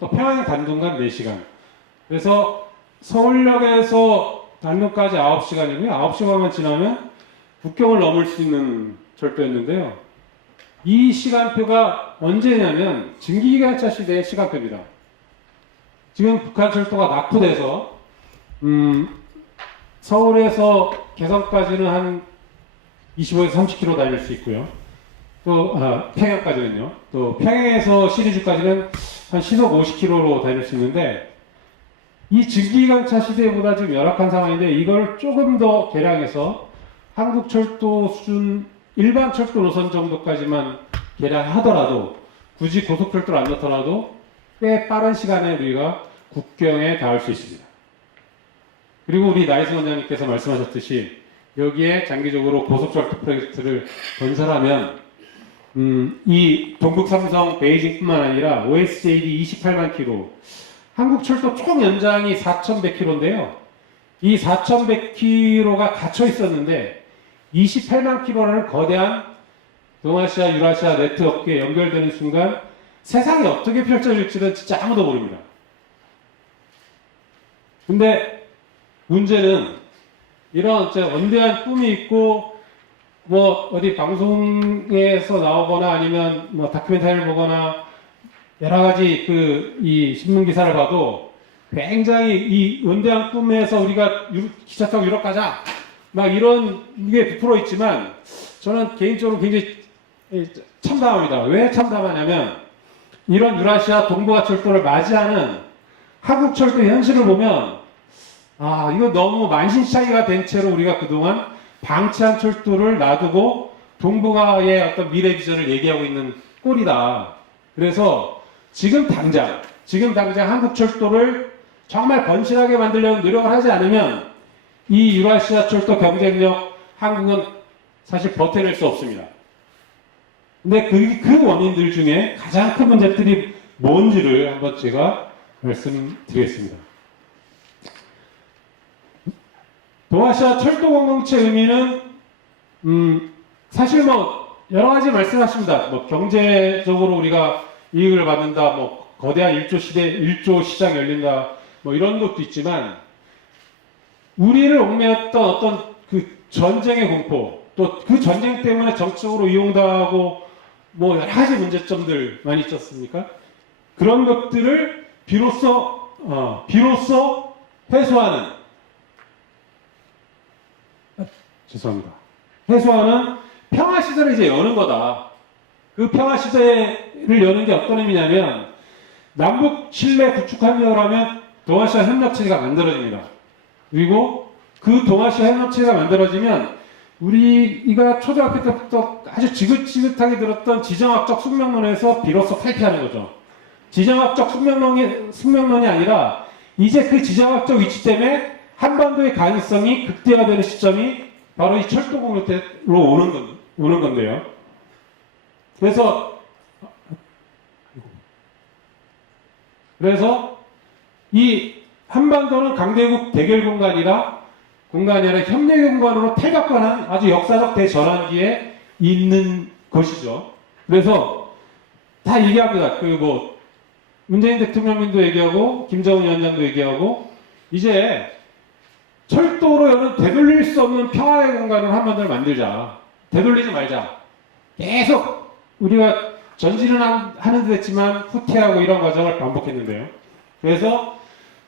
또 평양 단둥간 4시간. 그래서 서울역에서 단둥까지 9시간이고요. 9시간만 지나면 국경을 넘을 수 있는 철도였는데요. 이 시간표가 언제냐면 증기기관차 시대의 시간표입니다. 지금 북한 철도가 낙후돼서 서울에서 개성까지는 한 25에서 30km 다닐 수 있고요. 또 평양까지는요. 또 평양에서 시리즈까지는 한 시속 50km로 다닐 수 있는데 이 증기기관차 시대보다 지금 열악한 상황인데 이걸 조금 더 개량해서 한국철도 수준 일반 철도 노선 정도까지만 개량하더라도 굳이 고속철도를 안 넣더라도 꽤 빠른 시간에 우리가 국경에 닿을 수 있습니다. 그리고 우리 나이스 원장님께서 말씀하셨듯이 여기에 장기적으로 고속철도 프로젝트를 건설하면 이 동북 삼성 베이징뿐만 아니라 OSJD 28만 킬로 한국철도 총 연장이 4,100km인데요. 이 4,100km가 갇혀 있었는데 28만 킬로라는 거대한 동아시아, 유라시아 네트워크에 연결되는 순간 세상이 어떻게 펼쳐질지는 진짜 아무도 모릅니다. 근데 문제는 이런 원대한 꿈이 있고 뭐 어디 방송에서 나오거나 아니면 뭐 다큐멘터리를 보거나 여러 가지 이 신문 기사를 봐도 굉장히 이 원대한 꿈에서 우리가 기차 타고 유럽 가자 막 이런 게 부풀어 있지만 저는 개인적으로 굉장히 참담합니다. 왜 참담하냐면 이런 유라시아 동북아 철도를 맞이하는 한국 철도의 현실을 보면 이거 너무 만신창이가 된 채로 우리가 그동안 방치한 철도를 놔두고 동북아의 어떤 미래 비전을 얘기하고 있는 꼴이다. 그래서 지금 당장 한국 철도를 정말 건실하게 만들려는 노력을 하지 않으면 이 유라시아 철도 경쟁력 한국은 사실 버텨낼 수 없습니다. 근데 그 원인들 중에 가장 큰 문제들이 뭔지를 한번 제가 말씀드리겠습니다. 동아시아 철도 공동체 의미는 사실 뭐 여러 가지 말씀하십니다. 뭐 경제적으로 우리가 이익을 받는다, 뭐 거대한 일조 시장 열린다, 뭐 이런 것도 있지만 우리를 얽매였던 어떤 그 전쟁의 공포, 또 그 전쟁 때문에 정치적으로 이용당하고 뭐 여러 가지 문제점들 많이 있지 않습니까? 그런 것들을 비로소 해소하는 해소하는 평화 시대를 이제 여는 거다. 그 평화 시대를 여는 게 어떤 의미냐면 남북 신뢰 구축하려고 하면 동아시아 협력체가 만들어집니다. 그리고 그 동아시아 협력체가 만들어지면 우리가 초등학교 때부터 아주 지긋지긋하게 들었던 지정학적 숙명론에서 비로소 탈피하는 거죠. 지정학적 숙명론이 아니라 이제 그 지정학적 위치 때문에 한반도의 가능성이 극대화되는 시점이 바로 이 철도 공유로 오는 건데요. 그래서 이 한반도는 강대국 대결 공간이 아니라 협력의 공간으로 탈바꿈한 아주 역사적 대전환기에 있는 것이죠. 그래서 다 얘기합니다. 문재인 대통령님도 얘기하고 김정은 위원장도 얘기하고 이제 철도로 여는 되돌릴 수 없는 평화의 공간을 한반도를 만들자. 되돌리지 말자. 계속 우리가 전진은 하는 듯 했지만 후퇴하고 이런 과정을 반복했는데요. 그래서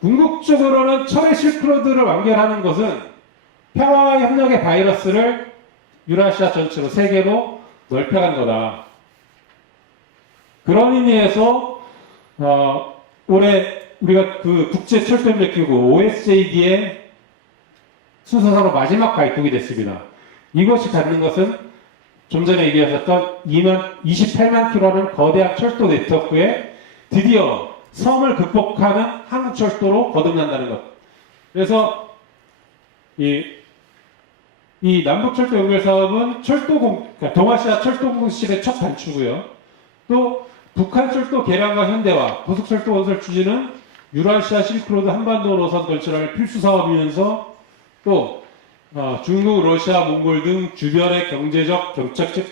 궁극적으로는 철의 실크로드를 완결하는 것은 평화와 협력의 바이러스를 유라시아 전체로 세계로 넓혀가는 거다. 그런 의미에서 올해 우리가 그 국제철도협력기구 OSJD의 순서상으로 마지막 발국이 됐습니다. 이것이 갖는 것은 좀 전에 얘기하셨던 28만 킬로라는 거대한 철도 네트워크에 드디어 섬을 극복하는 한국철도로 거듭난다는 것. 그래서 이 남북철도 연결 사업은 그러니까 동아시아 철도공실의 첫 단추고요. 또 북한철도 개량과 현대화, 고속철도 건설 추진은 유라시아 실크로드 한반도 노선 건설을 필수 사업이면서 또 중국, 러시아, 몽골 등 주변의 경제적,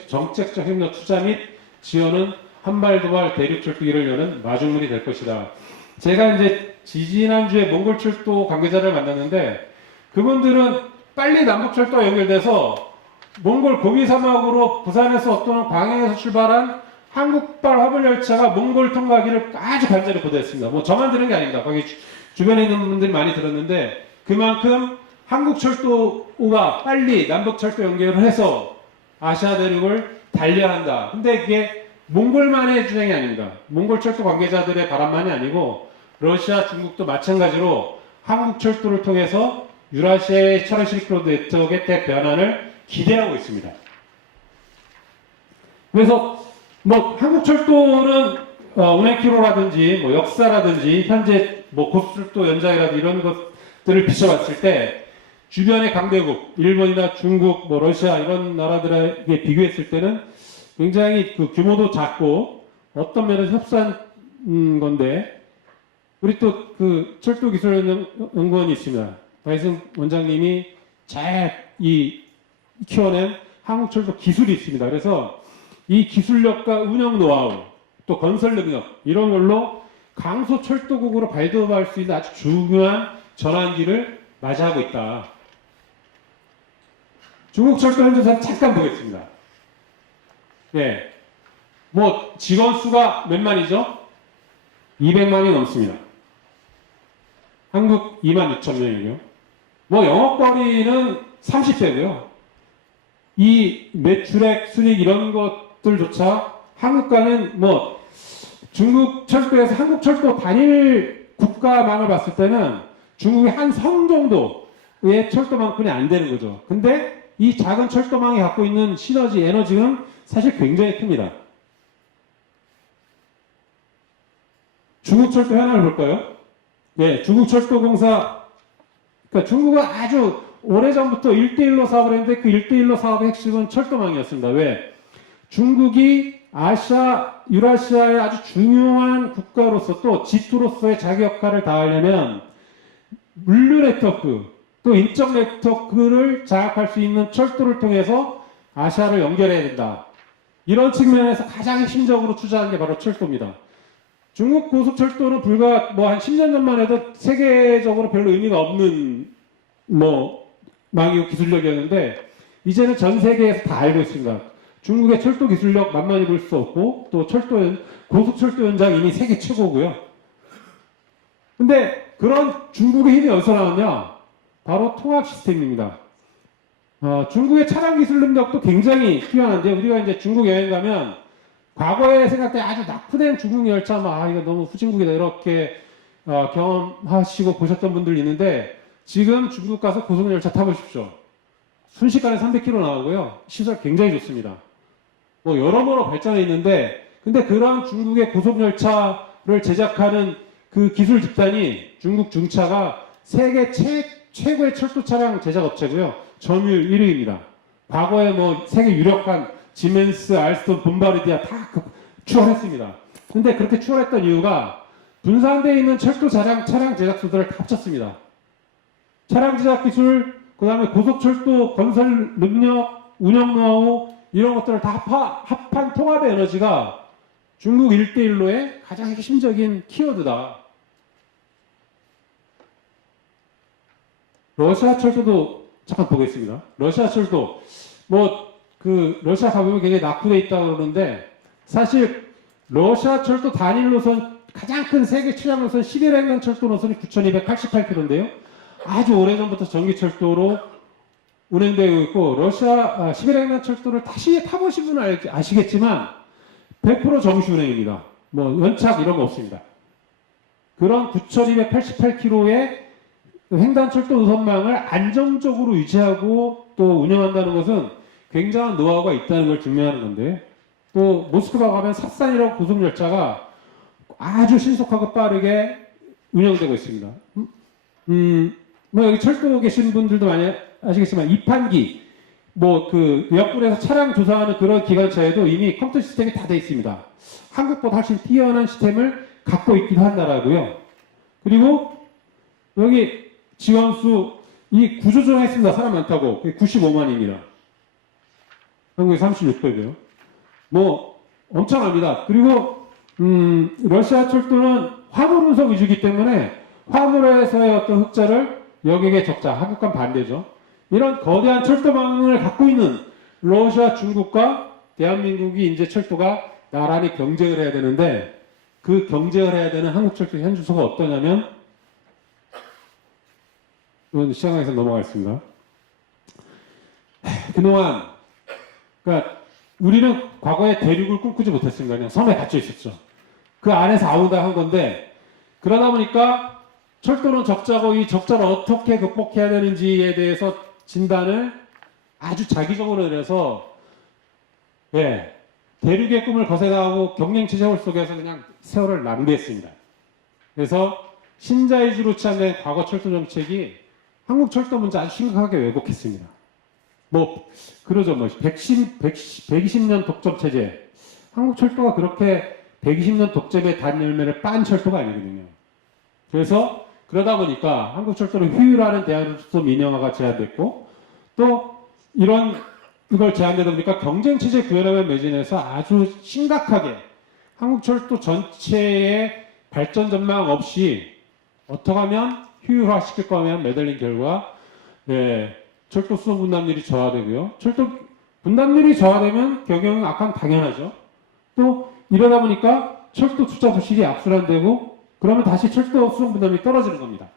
정책적 협력 투자 및 지원은 한발 두발 대륙철도기를 여는 마중물이 될 것이다. 제가 이제 지지난주에 몽골철도 관계자를 만났는데 그분들은 빨리 남북철도와 연결돼서 몽골 고비 사막으로 부산에서 또는 광양에서 출발한 한국발 화물열차가 몽골 통과하기를 아주 간절히 고대했습니다. 뭐 저만 들은 게 아닙니다. 거기 주변에 있는 분들이 많이 들었는데 그만큼 한국철도가 빨리 남북철도 연결을 해서 아시아 대륙을 달려야 한다. 근데 그게 몽골만의 주장이 아닙니다. 몽골철도 관계자들의 바람만이 아니고 러시아, 중국도 마찬가지로 한국철도를 통해서 유라시아의 철원 실크로드 네트워크의 대변환을 기대하고 있습니다. 그래서 뭐 한국철도는 운행 기로라든지 뭐 역사라든지 현재 뭐 고속철도 연장이라든지 이런 것들을 비춰봤을 때 주변의 강대국, 일본이나 중국, 뭐 러시아 이런 나라들에게 비교했을 때는 굉장히 그 규모도 작고 어떤 면에서 협소한 건데 우리 또 그 철도기술연구원이 있습니다. 바이슨 원장님이 잘 키워낸 한국철도 기술이 있습니다. 그래서 이 기술력과 운영 노하우, 또 건설 능력 이런 걸로 강소철도국으로 발돋움할 수 있는 아주 중요한 전환기를 맞이하고 있다. 중국 철도 현대사 잠깐 보겠습니다. 네, 뭐 직원 수가 몇 만이죠? 200만이 넘습니다. 한국 2만 6천 명이고요. 뭐 영업거리는 30배고요. 이 매출액, 순익 이런 것들조차 한국과는 뭐 중국 철도에서 한국 철도 단일 국가망을 봤을 때는 중국의 한 성 정도의 철도만큼이 안 되는 거죠. 근데 이 작은 철도망이 갖고 있는 시너지, 에너지는 사실 굉장히 큽니다. 중국 철도 현황을 볼까요? 네, 중국 철도공사, 그러니까 중국은 아주 오래전부터 1대1로 사업을 했는데 그 1대1로 사업의 핵심은 철도망이었습니다. 왜? 중국이 아시아, 유라시아의 아주 중요한 국가로서 또 G2로서의 자기 역할을 다하려면 물류 네트워크, 또 인적 네트워크를 장악할 수 있는 철도를 통해서 아시아를 연결해야 된다. 이런 측면에서 가장 핵심적으로 투자한 게 바로 철도입니다. 중국 고속철도는 불과 뭐 한 10년 전만 해도 세계적으로 별로 의미가 없는 뭐 망이고 기술력이었는데 이제는 전 세계에서 다 알고 있습니다. 중국의 철도 기술력 만만히 볼 수 없고 또 고속철도 연장 이미 세계 최고고요. 근데 그런 중국의 힘이 어디서 나왔냐? 바로 통합 시스템입니다. 중국의 차량 기술 능력도 굉장히 뛰어난데 우리가 이제 중국 여행 가면 과거에 생각때 아주 낙후된 중국 열차 이거 너무 후진국이다 이렇게 경험하시고 보셨던 분들 있는데 지금 중국 가서 고속열차 타보십시오. 순식간에 300km 나오고요. 시설 굉장히 좋습니다. 뭐 여러모로 발전해 있는데 근데 그런 중국의 고속열차를 제작하는 그 기술 집단이 중국 중차가 세계 최고의 철도 차량 제작 업체고요. 점유율 1위입니다. 과거에 뭐 세계 유력한 지멘스, 알스톤, 본바르디아 다 추월했습니다. 근데 그렇게 추월했던 이유가 분산되어 있는 철도 차량 제작소들을 다 합쳤습니다. 차량 제작 기술, 그 다음에 고속철도 건설 능력, 운영 노하우 이런 것들을 다 합한 통합의 에너지가 중국 1대1로의 가장 핵심적인 키워드다. 러시아 철도도 잠깐 보겠습니다. 러시아 철도 러시아 가보면 굉장히 낙후돼 있다고 그러는데 사실 러시아 철도 단일 노선 가장 큰 세계 최장 노선 11행당 철도 노선이 9,288km인데요. 아주 오래전부터 전기철도로 운행되고 있고 러시아 11행당 철도를 다시 타보신 분은 아시겠지만 100% 정시 운행입니다. 뭐 연착 이런 거 없습니다. 그런 9,288km의 횡단철도 노선망을 안정적으로 유지하고 또 운영한다는 것은 굉장한 노하우가 있다는 걸 증명하는 건데 또 모스크바 가면 삽산이라고 고속열차가 아주 신속하고 빠르게 운영되고 있습니다. 뭐 여기 철도 계신 분들도 많이 아시겠지만 이판기 옆구리에서 차량 조사하는 그런 기관차에도 이미 컴퓨터 시스템이 다 돼 있습니다. 한국보다 훨씬 뛰어난 시스템을 갖고 있기도 한 나라고요. 그리고 여기 지원수 이 구조조정했습니다. 사람 많다고 95만입니다. 한국이 36배고요. 엄청납니다. 그리고 러시아 철도는 화물 운송 위주이기 때문에 화물에서의 어떤 흑자를 여객의 적자, 한국과 반대죠. 이런 거대한 철도망을 갖고 있는 러시아, 중국과 대한민국이 이제 철도가 나란히 경쟁을 해야 되는데 그 경쟁을 해야 되는 한국철도 현 주소가 어떠냐면 이건 시장에서 넘어가겠습니다. 그동안 그러니까 우리는 과거에 대륙을 꿈꾸지 못했습니다. 그냥 섬에 갇혀 있었죠. 그 안에서 아우다 한 건데 그러다 보니까 철도는 적자고 이 적자를 어떻게 극복해야 되는지에 대해서 진단을 아주 자기적으로 내려서 예, 대륙의 꿈을 거세가고 경쟁체 세월 속에서 그냥 세월을 낭비했습니다. 그래서 신자 위주로 취한된 과거 철도 정책이 한국 철도 문제 아주 심각하게 왜곡했습니다. 뭐 그러죠. 뭐 120년 독점 체제. 한국 철도가 그렇게 120년 독점의 단 열매를 빤 철도가 아니거든요. 그래서 그러다 보니까 한국 철도는 효율화는 대한철도 민영화가 제한됐고 또 이런 이걸 제한되다 보니까 경쟁 체제 구현함에 매진해서 아주 심각하게 한국 철도 전체의 발전 전망 없이 어떻게 하면 효율화 시킬 거면 매달린 결과 예, 철도 수송 분담률이 저하되고요. 철도 분담률이 저하되면 경영 악화는 당연하죠. 또 이러다 보니까 철도 투자 부실이 악순환되고 그러면 다시 철도 수송 분담이 떨어지는 겁니다.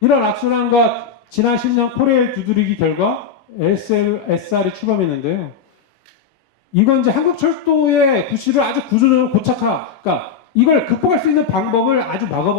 이런 악순환과 지난 10년 코레일 두드리기 결과 SR이 출범했는데요. 이건 이제 한국 철도의 부실을 아주 구조적으로 고착화, 그러니까 이걸 극복할 수 있는 방법을 아주 막아버린